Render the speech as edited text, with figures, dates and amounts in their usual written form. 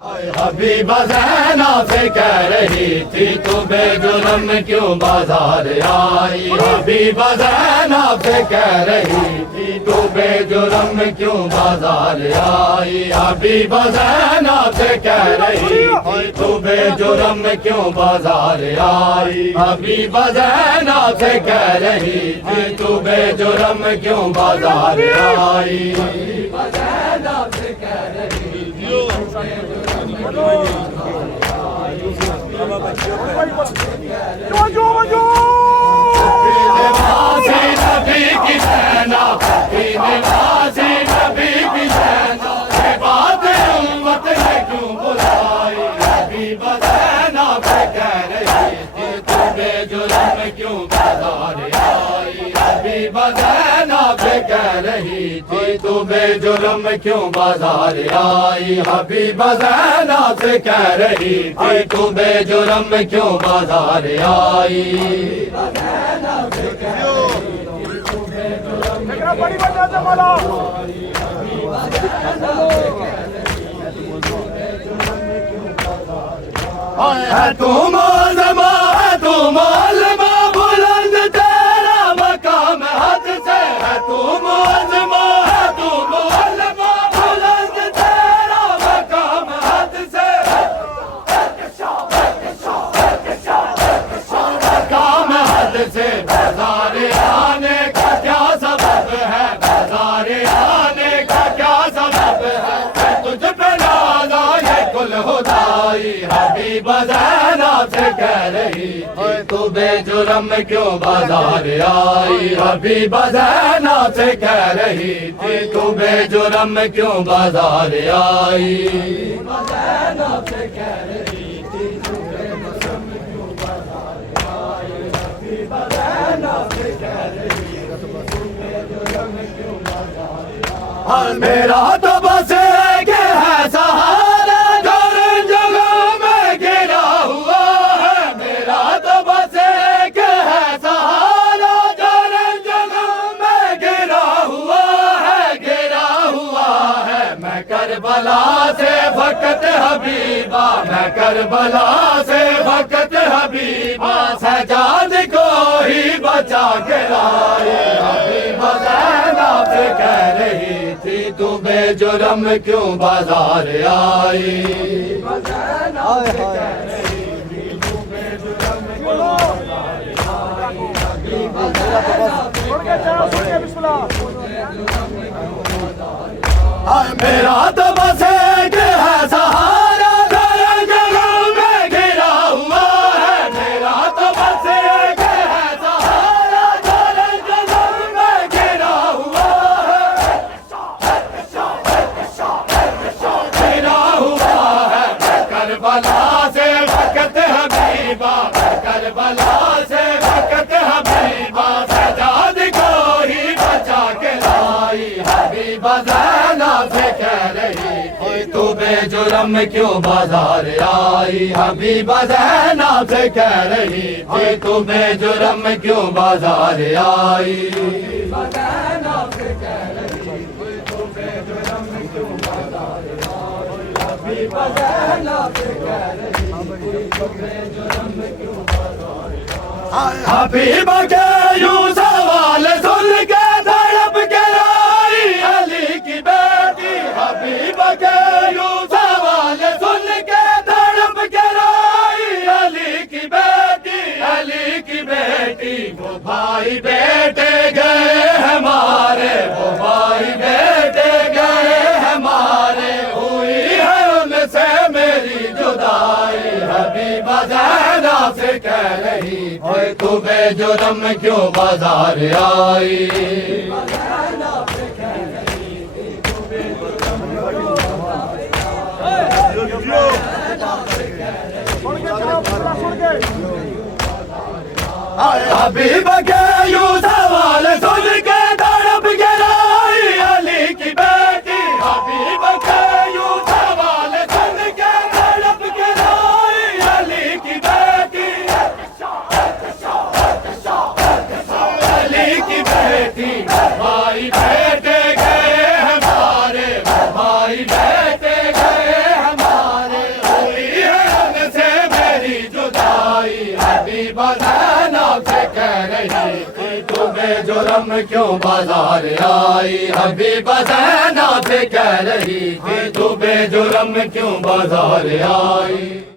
حبیبہ زینب سے کہہ رہی تھی تو بے جرم کیوں بازار آئی حبیبہ زینب سے کہہ رہی تھی تو بے جرم کیوں بازار آئی حبیبہ زینب سے کہہ رہی تھی تو بے جرم کیوں بازار آئی حبیبہ زینب سے کہہ رہی تھی تو بے جرم کیوں بازار آئی حبیبہ زینب سے کہہ رہی تھی نبی کی زینب نبی کی زینب بات امت نے کیوں بلائی حبیبہ زینب کہہ رہی تھی تو بے جرم کیوں بازار آئی حبیبہ زینب کہہ رہی تھی تو بے جرم کیوں بازار آئی حبیبہ زینب سے کہہ رہی تھی تو بے جرم کیوں بازار آئی بڑی وجہ سے بولا ہے تو معظمہ ہے تو معلمہ بلند تیرا مقام حد سے ہے تو معظمہ ہے تو معلمہ بلند تیرا مقام حد سے مقام حد سے بازار آنے کا کیا سبب ہے بازار آنے کا کیا سبب ہے تجھ پہ نازا یہ کل خدائی حبیبہ زینب سے کہہ رہی تھی تو بے جرم کیوں بازار آئی حبیبہ زینب سے کہہ رہی تھی تو بے جرم کیوں بازار آئی حبیبہ زینب سے کہہ رہی تھی تو بے جرم کیوں بازار آئی حبیبہ زینب سے کہہ رہی تھی تو بے جرم کیوں بازار آئی میرا تو بس ایک ہے سہارا کربلا سے وقت حبیبہ میں کربلا سے وقت حبیبہ سجاد کو ہی بچا کے لائی حبیبہ زینب سے کہہ رہی تھی تو بے جرم کیوں بازار آئی حبیبہ زینب سے کہہ رہی تھی تو بے جرم کیوں بازار آئی حبیبہ زینب سے کہہ رہی تھی میرا تو بس ایک ہے سہارا ہر جگہ میں گرا ہوا ہے میرا تو بس ایک ہے سہارا ہر جگہ میں گرا ہوا ہے گرا ہوا ہے کربلا سے وقت حبیبہ کربلا سے وقت حبیبہ سجاد کو ہی بچا کے لائی حبیبہ زینب سے کہہ رہی تھی تو بے جرم کیوں بازار آئی حبیبہ زینب سے کہہ رہی تھی تو بے جرم کیوں بازار آئی حبیبہ زینب سے کہہ رہی تھی تو بے جرم کیوں بازار آئی حبیبہ زینب سے کہہ رہی تھی تو بے جرم کیوں بازار آئی حبیبہ کے یوں سوال سن کے تڑپ کے لائی علی کی بیٹی حبیبہ کے یوں سوال سن کے تڑپ کے لائی علی کی بیٹی وہ بھائی بیٹے گئے ہمارے وہ بھائی بیٹے گئے ہمارے ہوئی ہے ان سے میری جدائی حبیبہ زینب سے کہہ رہی تھی تو بے جرم کیوں بازار آئی حبیبہ زینب سے کہہ رہی تھی تو بے جرم کیوں بازار آئی حبیبہ کے یوں سوال سن کے تڑپ کے لائی علی کی بیٹی حبیبہ کے یوں سوال سن کے تڑپ کے لائی علی کی بیٹی علی کی بیٹی بھائی بیٹے گئے ہمارے بھائی بیٹے گئے ہمارے حبیبہ زینب سے کہہ رہی تھی تو بے جرم کیوں بازار آئی حبیبہ زینب سے کہہ رہی تھی تو بے جرم کیوں بازار آئی